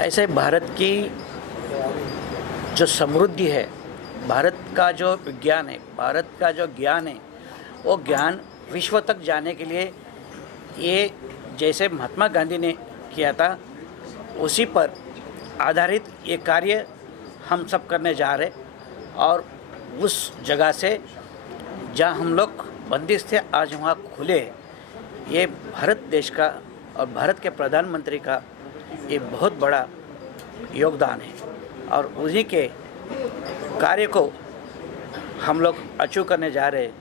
ऐसे भारत की जो समृद्धि है, भारत का जो विज्ञान है, भारत का जो ज्ञान है, वो ज्ञान विश्व तक जाने के लिए ये जैसे महात्मा गांधी ने किया था, उसी पर आधारित ये कार्य हम सब करने जा रहे। और उस जगह से जहाँ हम लोग बंदिश थे, आज वहाँ खुले। ये भारत देश का और भारत के प्रधानमंत्री का ये बहुत बड़ा योगदान है, और उन्हीं के कार्य को हम लोग अचीव करने जा रहे हैं।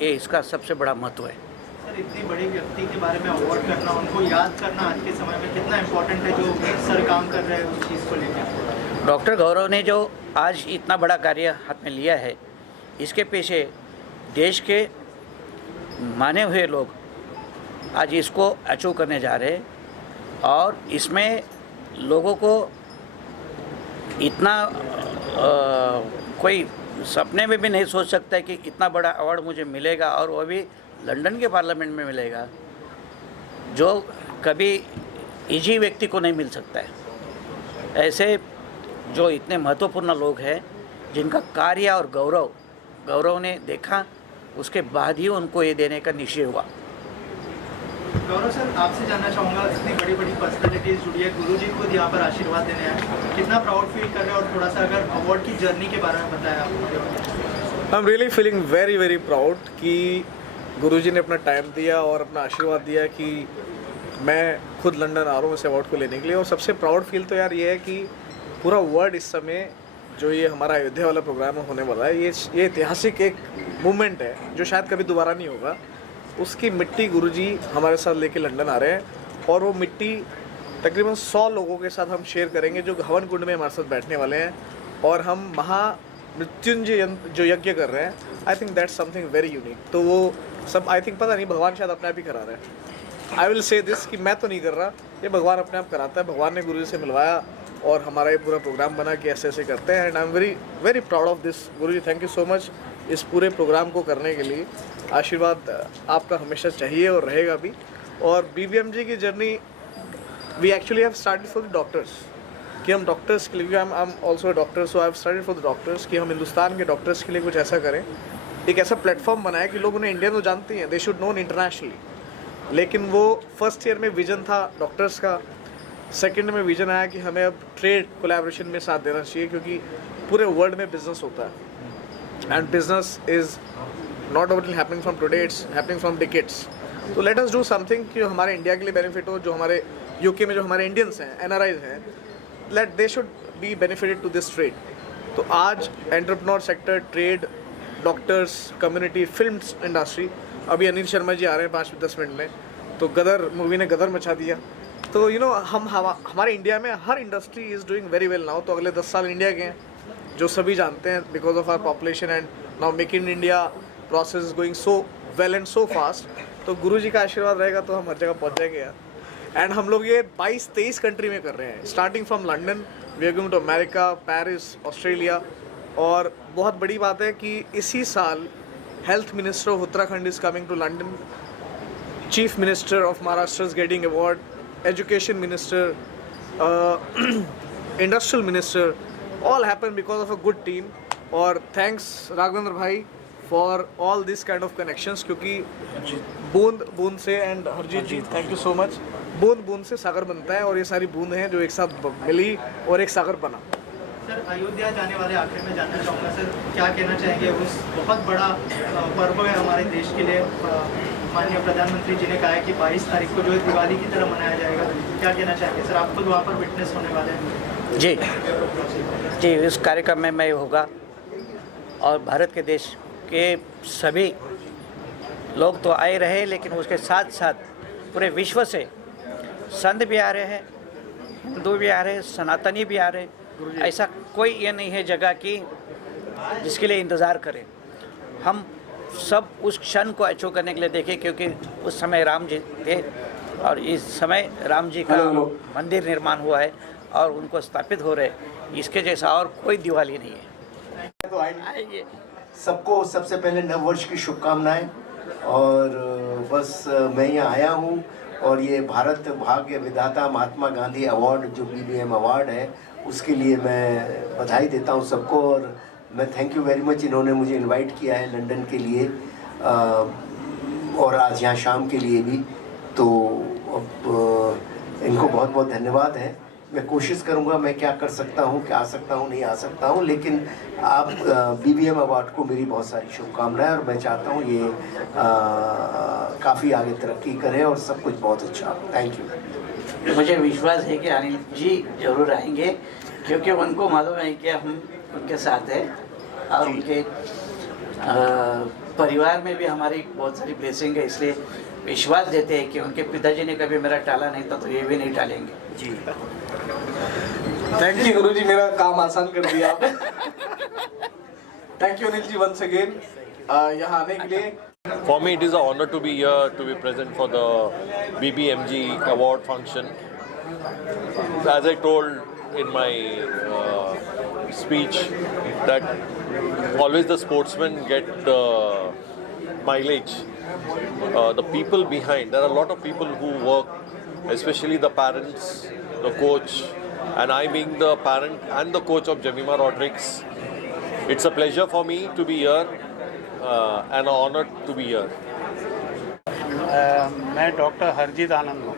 ये इसका सबसे बड़ा महत्व है। सर, इतनी बड़ी व्यक्ति के बारे में अवार्ड करना, उनको याद करना आज के समय में कितना इम्पोर्टेंट है, जो सर काम कर रहे हैं उस चीज़ को लेकर। डॉक्टर गौरव ने जो आज इतना बड़ा कार्य हाथ में लिया है, इसके पीछे देश के माने हुए लोग आज इसको अचीव करने जा रहे हैं। और इसमें लोगों को इतना कोई सपने में भी नहीं सोच सकता है कि इतना बड़ा अवार्ड मुझे मिलेगा, और वो भी लंदन के पार्लियामेंट में मिलेगा, जो कभी इजी व्यक्ति को नहीं मिल सकता है। ऐसे जो इतने महत्वपूर्ण लोग हैं, जिनका कार्य और गौरव ने देखा, उसके बाद ही उनको ये देने का निश्चय हुआ। गौरव सर, आपसे जानना चाहूँगा, इतनी बड़ी बड़ी पर्सनैलिटीज़ जुड़ी है, गुरुजी खुद यहाँ पर आशीर्वाद देने आए, कितना प्राउड फील कर रहे हैं, और थोड़ा सा अगर अवार्ड की जर्नी के बारे में बताया आप। I am really feeling very very proud कि गुरुजी ने अपना टाइम दिया और अपना आशीर्वाद दिया कि मैं खुद लंदन आ रहा हूँ इस अवार्ड को लेने के लिए। और सबसे प्राउड फील तो यार ये है कि पूरा वर्ल्ड इस समय जो ये हमारा अयोध्या वाला प्रोग्राम होने वाला है, ये ऐतिहासिक एक मूवमेंट है जो शायद कभी दोबारा नहीं होगा। उसकी मिट्टी गुरुजी हमारे साथ लेके लंदन आ रहे हैं, और वो मिट्टी तकरीबन 100 लोगों के साथ हम शेयर करेंगे जो हवन कुंड में हमारे साथ बैठने वाले हैं, और हम महामृत्युंजय जो यज्ञ कर रहे हैं। I think that's something very unique. तो वो सब आई थिंक पता नहीं, भगवान शायद अपने आप ही करा रहे हैं। आई विल से दिस कि मैं तो नहीं कर रहा, ये भगवान अपने आप कराता है। भगवान ने गुरुजी से मिलवाया और हमारा ये पूरा प्रोग्राम बना कि ऐसे ऐसे करते हैं। And I am very very proud of this. Guruji, thank you so much इस पूरे प्रोग्राम को करने के लिए। आशीर्वाद आपका हमेशा चाहिए और रहेगा भी। और BBMG की journey we actually have started for the doctors, कि हम डॉक्टर्स के लिए, I am also a doctor, so I have started for the doctors, कि हम हिंदुस्तान के डॉक्टर्स के लिए कुछ ऐसा करें, एक ऐसा प्लेटफॉर्म बनाए कि लोग उन्हें इंडिया तो जानते हैं, दे शुड नोन इंटरनेशनली। लेकिन वो फर्स्ट ईयर में विजन था डॉक्टर्स का, सेकेंड में विजन आया कि हमें अब ट्रेड कोलैबोरेशन में साथ देना चाहिए, क्योंकि पूरे वर्ल्ड में बिजनेस होता है, and business is not only happening from today, it's happening from decades. तो लेट अस डू समथिंग कि जो हमारे इंडिया के लिए बेनिफिट हो, जो हमारे UK में जो हमारे इंडियंस हैं, NRIs हैं, let they should be benefited to this trade. तो आज entrepreneur sector, trade, doctors, community, film industry, अभी अनिल शर्मा जी आ रहे हैं 5-10 मिनट में, तो गदर मूवी ने गदर मचा दिया। तो यू नो हमारे इंडिया में हर industry is doing very well now. तो अगले 10 साल इंडिया के हैं, जो सभी जानते हैं, because of our population, and now make in India process is going so well and so fast. तो गुरुजी का आशीर्वाद रहेगा तो हम हर जगह पहुंच जाएंगे यार। एंड हम लोग ये 22-23 कंट्री में कर रहे हैं, starting from London, we are going to America, Paris, Australia. और बहुत बड़ी बात है कि इसी साल health minister of Uttarakhand is coming to London, chief minister of Maharashtra is getting award, education minister, industrial minister, all happen because of a good team। और thanks Raghavendra भाई for all this kind of connections, क्योंकि बूंद बूंद से, एंड Harjeet ji thank you so much, बूंद बूंद से सागर बनता है, और ये सारी बूंद हैं जो एक साथ मिली और एक सागर बना। सर, अयोध्या जाने वाले आखिर में जानना चाहूँगा सर, क्या कहना चाहेंगे, उस बहुत बड़ा पर्व है हमारे देश के लिए, माननीय प्रधानमंत्री जी ने कहा है कि 22 तारीख को जो है दिवाली की तरह मनाया जाएगा, क्या कहना चाहेंगे सर? आप खुद वहाँ पर विटनेस होने वाले हैं। जी, इस कार्यक्रम में मैं होगा, और भारत के देश के सभी लोग तो आए रहे, लेकिन उसके साथ साथ पूरे विश्व से संत भी आ रहे हैं, हिंदू भी आ रहे हैं, सनातनी भी आ रहे हैं। ऐसा कोई ये नहीं है जगह की जिसके लिए इंतज़ार करें। हम सब उस क्षण को अचीव करने के लिए देखें, क्योंकि उस समय राम जी थे, और इस समय राम जी का मंदिर निर्माण हुआ है और उनको स्थापित हो रहे, इसके जैसा और कोई दिवाली नहीं है। तो आइए, सबको सबसे पहले नव वर्ष की शुभकामनाएं। और बस मैं यहाँ आया हूँ और ये भारत भाग्य विधाता महात्मा गांधी अवार्ड जो BBM अवार्ड है उसके लिए मैं बधाई देता हूँ सबको। और मैं थैंक यू वेरी मच, इन्होंने मुझे इनवाइट किया है लंदन के लिए और आज यहाँ शाम के लिए भी, तो अब इनको बहुत बहुत धन्यवाद है। मैं कोशिश करूँगा मैं क्या कर सकता हूँ, क्या आ सकता हूँ, नहीं आ सकता हूँ, लेकिन आप BBM अवार्ड को मेरी बहुत सारी शुभकामनाएं और मैं चाहता हूँ ये काफ़ी आगे तरक्की करें और सब कुछ बहुत अच्छा। Thank you. मुझे विश्वास है कि अनिल जी जरूर आएंगे, क्योंकि उनको मालूम है कि हम उनके साथ हैं और उनके परिवार में भी हमारी बहुत सारी ब्लेसिंग है, इसलिए विश्वास देते हैं कि उनके पिताजी ने कभी मेरा टाला नहीं था तो ये भी नहीं टालेंगे जी। थैंक यू गुरुजी, मेरा काम आसान कर दिया आपने। Thank you Anil ji once again यहाँ आने के लिए। For me, it is an honor to be here, to be present for the BBMG award function. As I told in my speech, that always the sportsmen get the mileage. The people behind, there are a lot of people who work, especially the parents, the coach, and I being the parent and the coach of Jemima Rodriguez, it's a pleasure for me to be here. And an honor to be here. मैं doctor Harjeet आनंद हूँ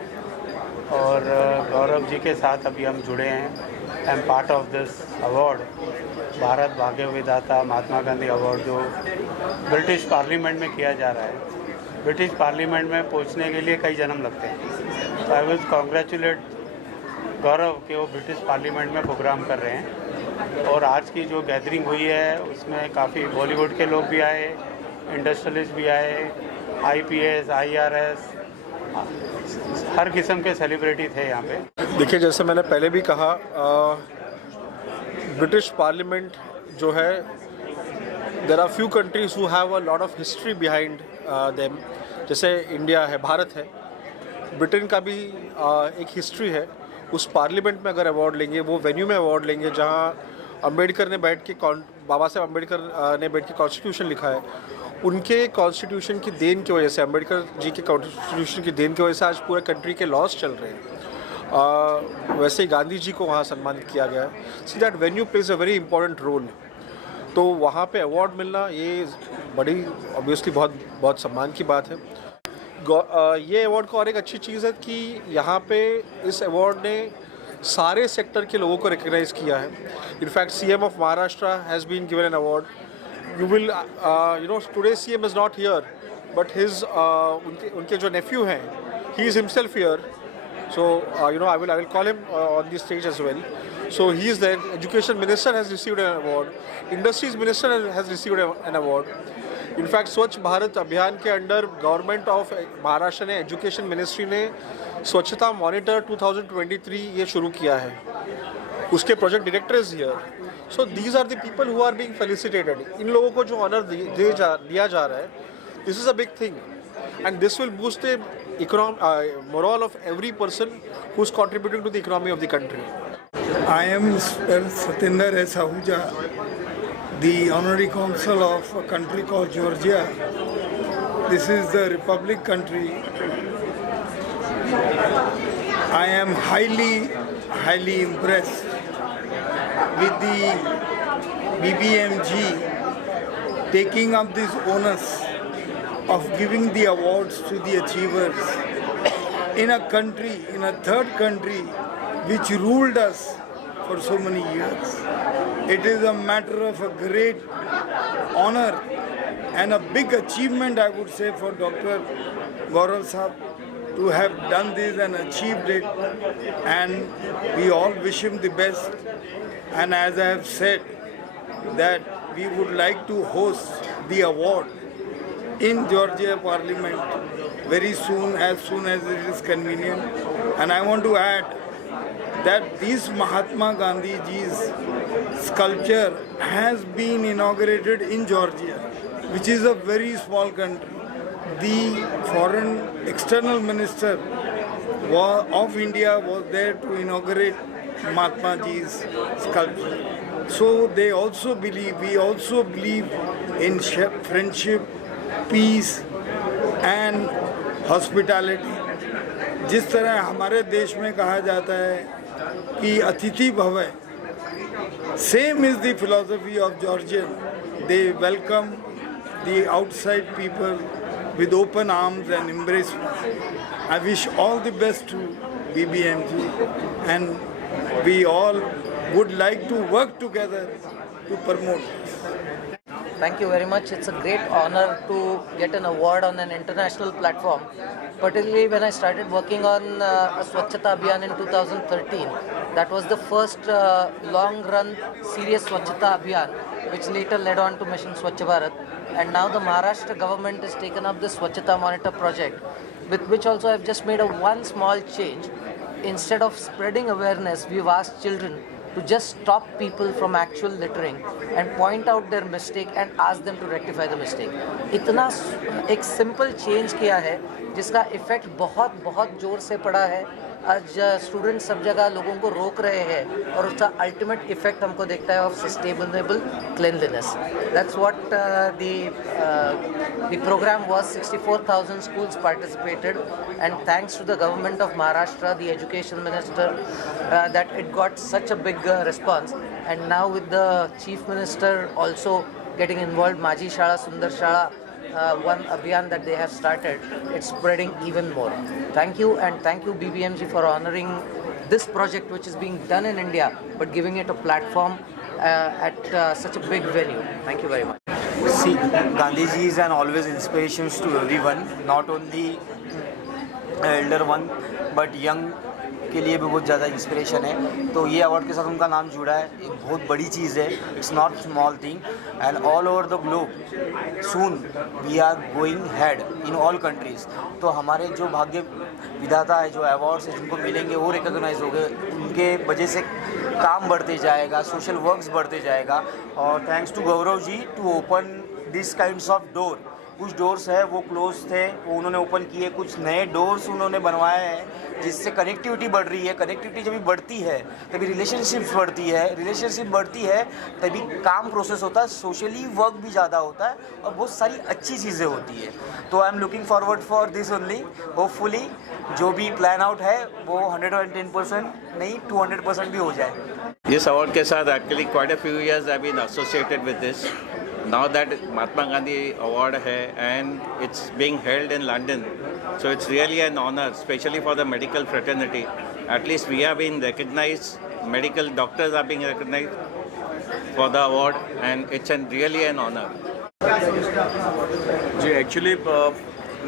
और गौरव जी के साथ अभी हम जुड़े हैं। I am part of this award, Bharat भाग्य विधाता महात्मा गांधी अवार्ड, जो ब्रिटिश पार्लियामेंट में किया जा रहा है। ब्रिटिश पार्लियामेंट में पहुँचने के लिए कई जन्म लगते हैं, तो आई विल कॉन्ग्रेचुलेट गौरव कि वो ब्रिटिश पार्लियामेंट में प्रोग्राम कर रहे हैं। और आज की जो गैदरिंग हुई है उसमें काफ़ी बॉलीवुड के लोग भी आए, इंडस्ट्रियलिस्ट भी आए, IPS, IRS, हर किस्म के सेलिब्रिटी थे यहाँ पे। देखिए, जैसे मैंने पहले भी कहा, ब्रिटिश पार्लियामेंट जो है, there are few countries who have a lot of history behind them, जैसे इंडिया है, भारत है। ब्रिटेन का भी एक हिस्ट्री है। उस पार्लियामेंट में अगर अवार्ड लेंगे, वो वेन्यू में अवार्ड लेंगे जहाँ अम्बेडकर ने बैठ के बाबा साहब अम्बेडकर ने बैठ के कॉन्स्टिट्यूशन लिखा है, उनके कॉन्स्टिट्यूशन की देन की वजह से, अम्बेडकर जी के कॉन्स्टिट्यूशन की देन की वजह से आज पूरे कंट्री के लॉज चल रहे हैं। वैसे ही गांधी जी को वहाँ सम्मानित किया गया है। See that venue plays a very important role. तो वहाँ पे अवार्ड मिलना ये बड़ी ऑब्वियसली बहुत सम्मान की बात है। ये अवार्ड को और एक अच्छी चीज़ है कि यहाँ पे इस अवार्ड ने सारे सेक्टर के लोगों को रिकग्नाइज़ किया है। In fact CM of Maharashtra has been given an award. You will today CM is not here, but his उनके जो नेफ्यू हैं, he is himself here, so I will call him on the stage as well. So he is there. Education Minister has received an award. Industries Minister has received an award. In fact, स्वच्छ भारत अभियान के under government of Maharashtra ने, education ministry ने स्वच्छता monitor 2023 ये शुरू किया है। उसके project director is here. So these are the people who are being felicitated. इन लोगों को जो ऑनर दिया जा रहा है, this is a big thing, and this will boost the morale of every person who is contributing to the economy of the country. I am Satinder S. Ahuja, the honorary consul of a country called Georgia. This is the republic country. I am highly impressed with the BBMG taking up this onus of giving the awards to the achievers in a country, in a third country, which ruled us for so many years. It is a matter of a great honor and a big achievement, I would say, for Dr. Gaurav Sahab to have done this and achieved it, and we all wish him the best. And as I have said, that we would like to host the award in Georgia Parliament very soon as it is convenient. And I want to add that this Mahatma Gandhi ji's sculpture has been inaugurated in Georgia, which is a very small country. The foreign external minister of India was there to inaugurate Mahatma ji's sculpture. So we also believe in friendship, peace and hospitality. जिस तरह हमारे देश में कहा जाता है कि अतिथि भव, same is the philosophy of Georgian. They welcome the outside people with open arms and embracement. I wish all the best to BBMG, and we all would like to work together to promote this. Thank you very much. It's a great honor to get an award on an international platform, particularly when I started working on a Swachhata Abhiyan in 2013. That was the first long-run serious Swachhata Abhiyan, which later led on to Mission Swachh Bharat. And now the Maharashtra government has taken up the Swachhata Monitor project, with which also I've just made one small change. Instead of spreading awareness, we've asked children to just stop people from actual littering and point out their mistake and ask them to rectify the mistake. इतना एक simple change किया है जिसका effect बहुत बहुत ज़ोर से पड़ा है. आज स्टूडेंट सब जगह लोगों को रोक रहे हैं और उसका अल्टीमेट इफेक्ट हमको देखता है of sustainable cleanliness. That's what the programme was. 64,000 schools participated, and thanks to the government of Maharashtra, the education minister, that it got such a big response. And now with the chief minister also getting involved, Maji Shala Sundar Shala, one abhiyan that they have started, it's spreading even more. Thank you, and thank you BBMG for honoring this project which is being done in India but giving it a platform at such a big venue. Thank you very much. See, Gandhiji is an always inspiration to everyone, not only elder one but young के लिए भी बहुत ज़्यादा inspiration है. तो ये award के साथ उनका नाम जुड़ा है, एक बहुत बड़ी चीज़ है. It's not small thing, and all over the globe soon we are going head in all countries. तो हमारे जो भाग्य विधाता है, जो अवार्ड्स है जिनको मिलेंगे वो रिकॉग्नाइज हो गए, उनके वजह से काम बढ़ते जाएगा, सोशल वर्क्स बढ़ते जाएगा. और thanks to Gaurav ji to open this kinds of door. कुछ डोर्स है वो क्लोज थे, वो उन्होंने ओपन किए, कुछ नए डोर्स उन्होंने बनवाए हैं जिससे कनेक्टिविटी बढ़ रही है. कनेक्टिविटी जब भी बढ़ती है तभी रिलेशनशिप्स बढ़ती है, रिलेशनशिप बढ़ती है तभी काम प्रोसेस होता है, सोशली वर्क भी ज़्यादा होता है और बहुत सारी अच्छी चीज़ें होती है. तो I am looking forward for this only. Hopefully जो भी प्लान आउट है वो 110% नहीं 200% भी हो जाए. This award के साथ actually quite a few years I've been associated with this. Now that Mahatma Gandhi award है and it's being held in London, so it's really an honor, especially for the medical fraternity. At least we have been recognized, medical doctors are being recognized for the award, and it's really an honor. जी actually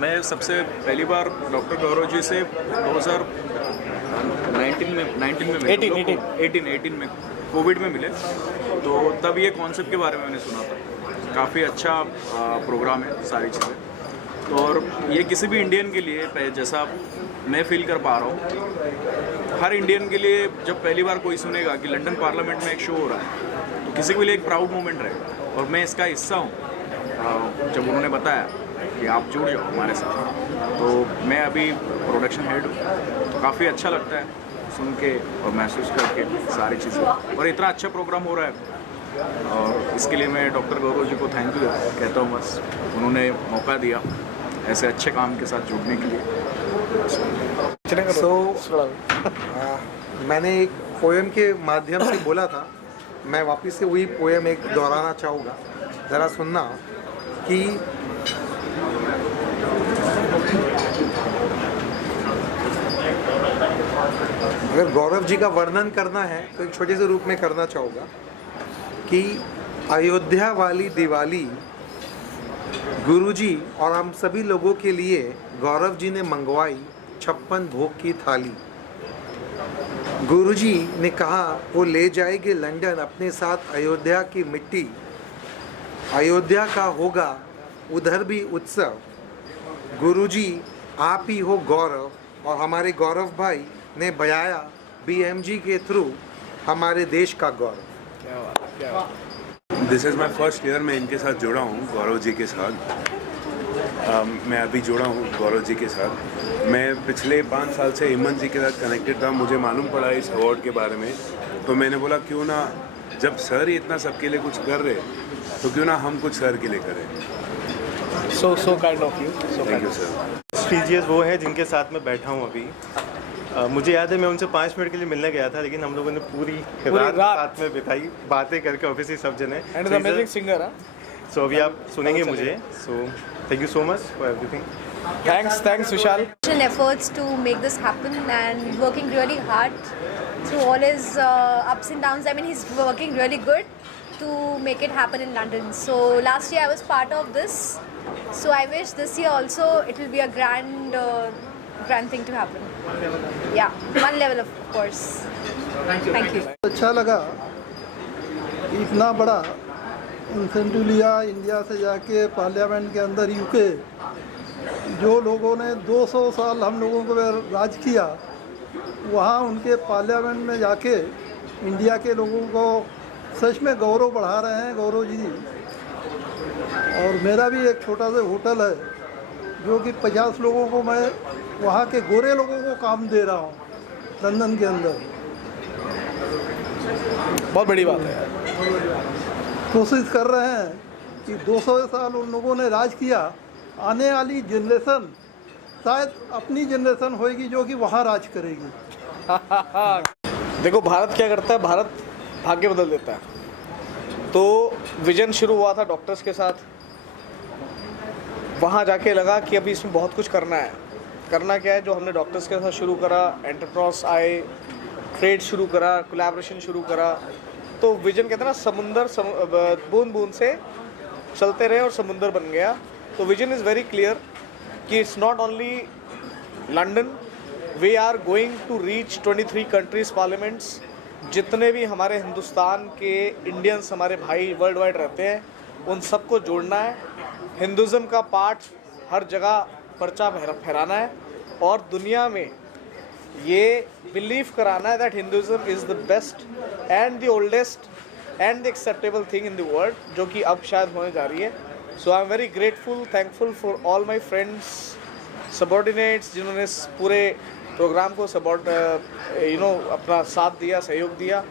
मैं सबसे पहली बार doctor Gaurav ji से 2018 में Covid में मिले. तो तब ये कॉन्सेप्ट के बारे में मैंने सुना था. काफ़ी अच्छा प्रोग्राम है, सारी चीज़ें. तो और ये किसी भी इंडियन के लिए, जैसा मैं फील कर पा रहा हूँ, हर इंडियन के लिए जब पहली बार कोई सुनेगा कि लंदन पार्लियामेंट में एक शो हो रहा है तो किसी के लिए एक प्राउड मोमेंट रहेगा. और मैं इसका हिस्सा हूँ. जब उन्होंने बताया कि आप जुड़ जाओ हमारे साथ, तो मैं अभी प्रोडक्शन हेड हूँ. तो काफ़ी अच्छा लगता है सुन के और महसूस करके सारी चीज़ें. और इतना अच्छा प्रोग्राम हो रहा है और इसके लिए मैं डॉक्टर गौरव जी को थैंक यू कहता हूँ. बस उन्होंने मौका दिया ऐसे अच्छे काम के साथ जुड़ने के लिए. मैंने एक पोएम के माध्यम से बोला था, मैं वापस से वही पोएम एक दोहराना चाहूँगा. ज़रा सुनना कि अगर गौरव जी का वर्णन करना है तो एक छोटे से रूप में करना चाहूँगा कि अयोध्या वाली दिवाली गुरुजी और हम सभी लोगों के लिए गौरव जी ने मंगवाई 56 भोग की थाली. गुरुजी ने कहा वो ले जाएंगे लंदन अपने साथ अयोध्या की मिट्टी. अयोध्या का होगा उधर भी उत्सव. गुरुजी आप ही हो गौरव. और हमारे गौरव भाई ने बयाया BMG के थ्रू हमारे देश का गौरव. क्या बात. This is my first year. मैं इनके साथ जुड़ा हूँ, गौरव जी के साथ. मैं अभी जुड़ा हूँ गौरव जी के साथ. मैं पिछले 5 साल से हेमंत जी के साथ कनेक्टेड था. मुझे मालूम पड़ा इस अवार्ड के बारे में, तो मैंने बोला क्यों ना, जब सर ही इतना सबके लिए कुछ कर रहे तो क्यों ना हम कुछ सर के लिए करें. So kind of you. Thank you, sir. Prestigious वो हैं जिनके साथ मैं बैठा हूँ अभी। मुझे याद है मैं उनसे 5 मिनट के लिए मिलने गया था, लेकिन हम लोगों ने पूरी रात साथ में बिताई, बातें करके ऑब्वियसली सब जने। And the amazing singer. So अभी आप सुनेंगे मुझे। So thank you so much for everything. Thanks Vishal. Efforts to make this happen and working really hard through all his ups and downs. I mean, he's working really good to make it happen in London. So last year I was part of this. So I wish this year also it will be a grand thing to happen. Yeah, one level of course. Thank you. अच्छा लगा, इतना बड़ा incentive लिया India से जाके parliament के अंदर UK, जो लोगों ने 200 साल हम लोगों को राज किया, वहाँ उनके पार्लियामेंट में जाके इंडिया के लोगों को सच में गौरव बढ़ा रहे हैं गौरव जी। और मेरा भी एक छोटा सा होटल है जो कि 50 लोगों को मैं वहाँ के गोरे लोगों को काम दे रहा हूँ लंदन के अंदर। बहुत बड़ी बात है। कोशिश कर रहे हैं कि 200 साल उन लोगों ने राज किया, आने वाली जनरेशन शायद अपनी जनरेशन होएगी जो कि वहाँ राज करेगी। देखो भारत क्या करता है, भारत भाग्य बदल देता है। तो विजन शुरू हुआ था डॉक्टर्स के साथ, वहाँ जाके लगा कि अभी इसमें बहुत कुछ करना है। करना क्या है, जो हमने डॉक्टर्स के साथ शुरू करा, एंटरप्रेन्योर्स आए, ट्रेड शुरू करा, कोलैबोरेशन शुरू करा। तो विजन कहते हैं ना, समुंदर बूंद बूंद से चलते रहे और समुंदर बन गया। तो विजन इज़ वेरी क्लियर कि it's not only London, we are going to reach 23 countries parliaments. जितने भी हमारे हिंदुस्तान के इंडियंस हमारे भाई वर्ल्ड वाइड रहते हैं, उन सबको जोड़ना है। हिंदुज़म का पार्ट हर जगह पर्चा फहराना है और दुनिया में ये बिलीव कराना है that Hinduism is the best and the oldest and the acceptable thing in the world, जो कि अब शायद होने जा रही है। So I am very grateful, thankful for all my friends, subordinates, जिन्होंने इस पूरे प्रोग्राम को अपना साथ दिया, सहयोग दिया।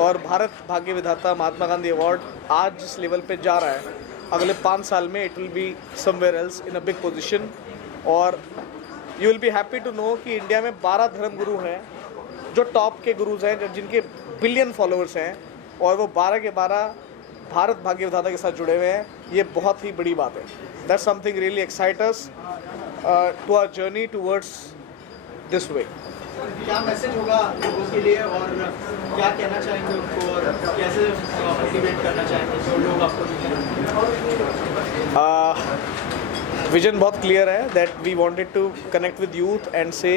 और भारत भाग्य विधाता महात्मा गांधी अवार्ड आज जिस लेवल पे जा रहा है, अगले 5 साल में it will be somewhere else in a big position. और you will be happy to know कि इंडिया में 12 धर्म गुरु हैं जो टॉप के गुरुज हैं, जिनके बिलियन फॉलोअर्स हैं, और वो 12 के 12 भारत भाग्य विधाता के साथ जुड़े हुए हैं। ये बहुत ही बड़ी बात है। That's something really excite us to our journey towards this way. क्या मैसेज होगा लोगों के लिए और क्या कहना चाहेंगे उनको और कैसे मोटिवेट करना चाहेंगे जो लोग आपको विजन बहुत क्लियर है that we wanted to connect with youth and say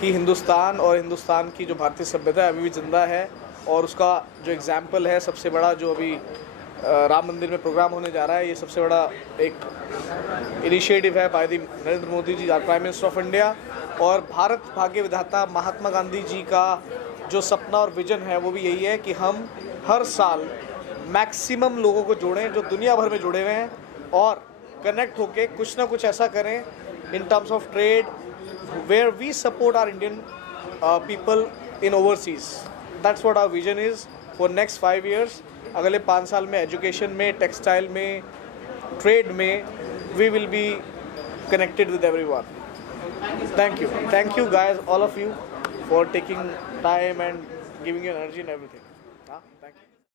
कि हिंदुस्तान और हिंदुस्तान की जो भारतीय सभ्यता है अभी भी जिंदा है, और उसका जो एग्जाम्पल है सबसे बड़ा, जो अभी राम मंदिर में प्रोग्राम होने जा रहा है, ये सबसे बड़ा एक इनिशिएटिव है by the Narendra Modi ji, prime minister of India. और भारत भाग्य विधाता महात्मा गांधी जी का जो सपना और विजन है वो भी यही है कि हम हर साल मैक्सिमम लोगों को जोड़ें जो दुनिया भर में जुड़े हुए हैं, और कनेक्ट होके कुछ ना कुछ ऐसा करें in terms of trade where we support our Indian people in overseas. That's what our vision is for next 5 years। अगले 5 साल में एजुकेशन में, टेक्सटाइल में, ट्रेड में we will be connected with everyone. Thank you guys, all of you, for taking time and giving your energy and everything.